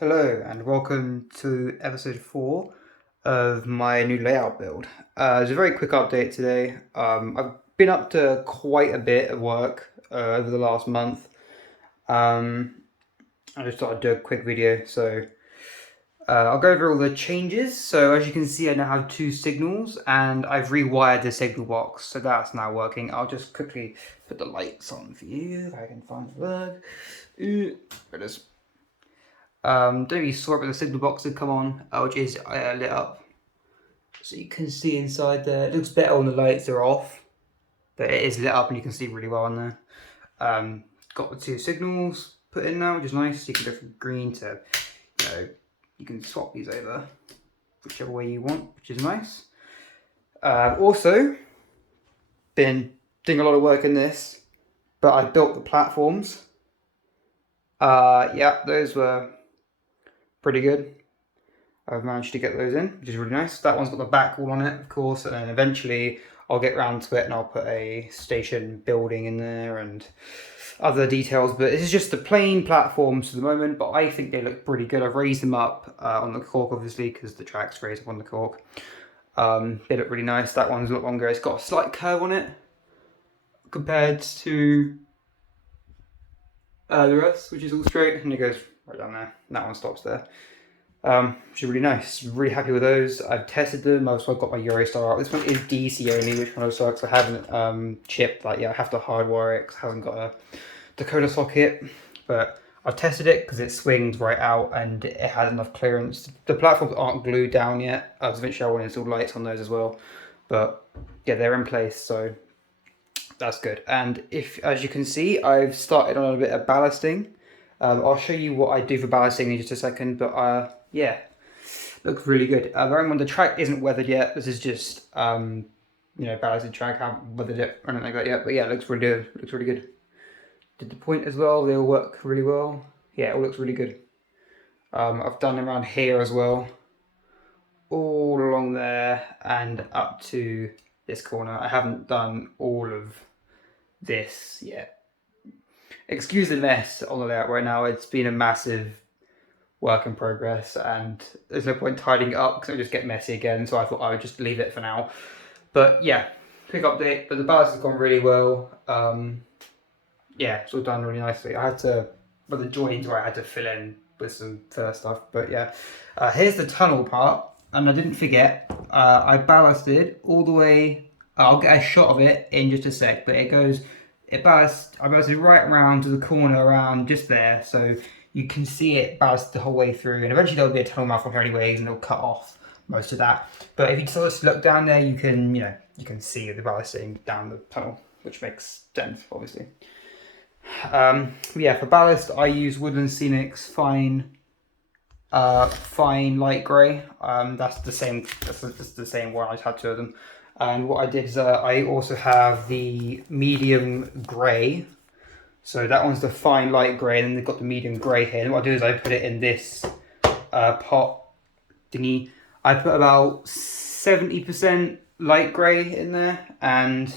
Hello and welcome to episode 4 of my new layout build. It's a very quick update today. I've been up to quite a bit of work over the last month. I just thought I'd do a quick video. I'll go over all the changes. So as you can see, I now have two signals and I've rewired the signal box. So that's now working. I'll just quickly put the lights on for you if I can find the plug. There it is. Don't know if you saw it, but the signal box had come on, which is lit up. So you can see inside there. It looks better when the lights are off, but it is lit up and you can see really well on there. Got the two signals put in now, which is nice. You can go from green to, you can swap these over whichever way you want, which is nice. I've also been doing a lot of work in this, but I built the platforms. Yeah, those were pretty good. I've managed to get those in, which is really nice. That one's got the back wall on it, of course, and then eventually I'll get round to it and I'll put a station building in there and other details. But this is just the plain platforms for the moment, but I think they look pretty good. I've raised them up on the cork, obviously, because the track's raised up on the cork. They look really nice. That one's a lot longer. It's got a slight curve on it compared to the rest, which is all straight, and it goes right down there. And that one stops there. Which is really nice. Really happy with those. I've tested them. I've got my Eurostar out. This one is DC only, which kind of sucks. I haven't chipped that yet. I have to hardwire it because it hasn't got a decoder socket. But I've tested it because it swings right out and it has enough clearance. The platforms aren't glued down yet. Eventually I want to install lights on those as well. But yeah, they're in place, so that's good. And if, as you can see, I've started on a bit of ballasting. I'll show you what I do for ballasting in just a second, but yeah, looks really good. Bearing in mind the track isn't weathered yet. This is just ballasted track. I haven't weathered it or anything like that yet, but yeah, it looks really good. Looks really good. Did the point as well. They all work really well. Yeah, it all looks really good. I've done around here as well, all along there and up to this corner. I haven't done all of this yet. Excuse the mess on the layout right now. It's been a massive work in progress and there's no point tidying it up because it'll just get messy again, so I thought I would just leave it for now. But yeah, quick update, but the ballast has gone really well. Yeah, it's all done really nicely. I had to, but the joins where I had to fill in with some filler stuff, but yeah. Here's the tunnel part, and I didn't forget, I ballasted all the way. I'll get a shot of it in just a sec, but I ballasted right around to the corner around just there, so you can see it ballast the whole way through, and eventually there'll be a tunnel mouth on here anyways, and it'll cut off most of that. But if you sort of look down there, you can see the ballasting down the tunnel, which makes sense, obviously. Yeah, for ballast, I use Woodland Scenic's fine light grey. That's the same. That's the same one. I just had two of them. And what I did is I also have the medium grey. So that one's the fine light grey, and then they've got the medium grey here. And what I do is I put it in this pot thingy. I put about 70% light grey in there and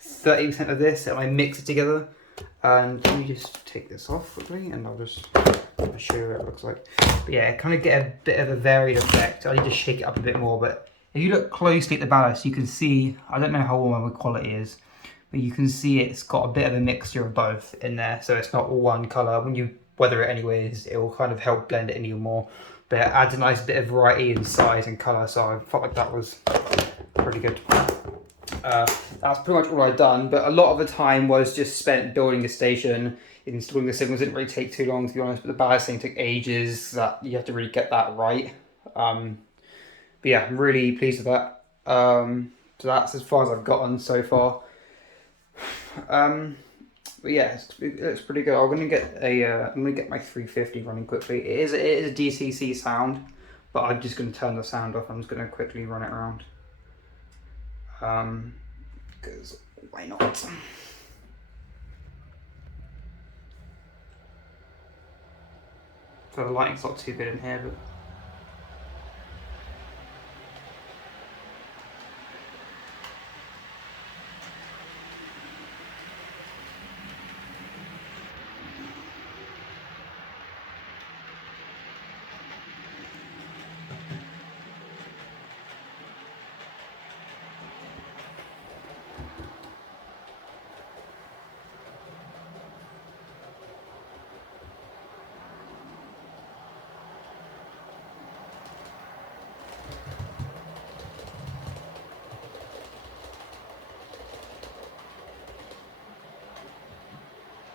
30% of this, and I mix it together. And let me just take this off quickly, and I'll show you what it looks like. But yeah, kind of get a bit of a varied effect. I need to shake it up a bit more, but if you look closely at the ballast, you can see, I don't know how well my quality is, but you can see it's got a bit of a mixture of both in there, so it's not all one colour. When you weather it anyways, it will kind of help blend it in even more, but it adds a nice bit of variety in size and colour, so I felt like that was pretty good. That's pretty much all I'd done, but a lot of the time was just spent building the station. Installing the signals didn't really take too long, to be honest, but the ballasting took ages. That you have to really get that right. But yeah, I'm really pleased with that. So that's as far as I've gotten so far. But yeah, it looks pretty good. I'm gonna get my 350 running quickly. It is a DCC sound, but I'm just gonna turn the sound off. I'm just gonna quickly run it around. Because why not? So the lighting's not too good in here, but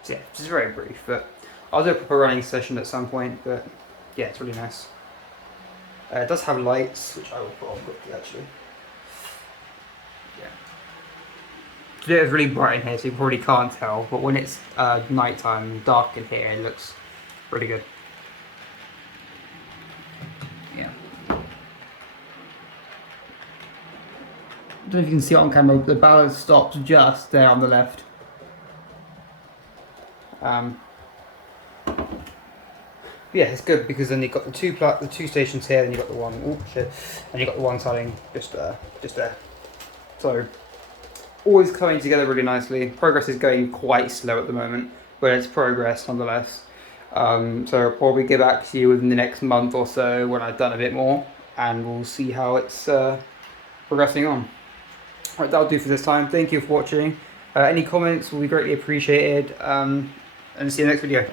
So yeah, just very brief, but I'll do a proper running session at some point, but yeah, it's really nice. It does have lights, which I will put on quickly actually. Yeah. Today it's really bright in here, so you probably can't tell, but when it's nighttime, dark in here, it looks really good. Yeah. I don't know if you can see it on camera, but the ballast stops just there on the left. Yeah, it's good because then you've got the two stations here, then you've got the one. Oh shit! And you've got the one siding just there. So always coming together really nicely. Progress is going quite slow at the moment, but it's progress nonetheless. So I'll probably get back to you within the next month or so when I've done a bit more, and we'll see how it's progressing on. Right, that'll do for this time. Thank you for watching. Any comments will be greatly appreciated. And see you next video.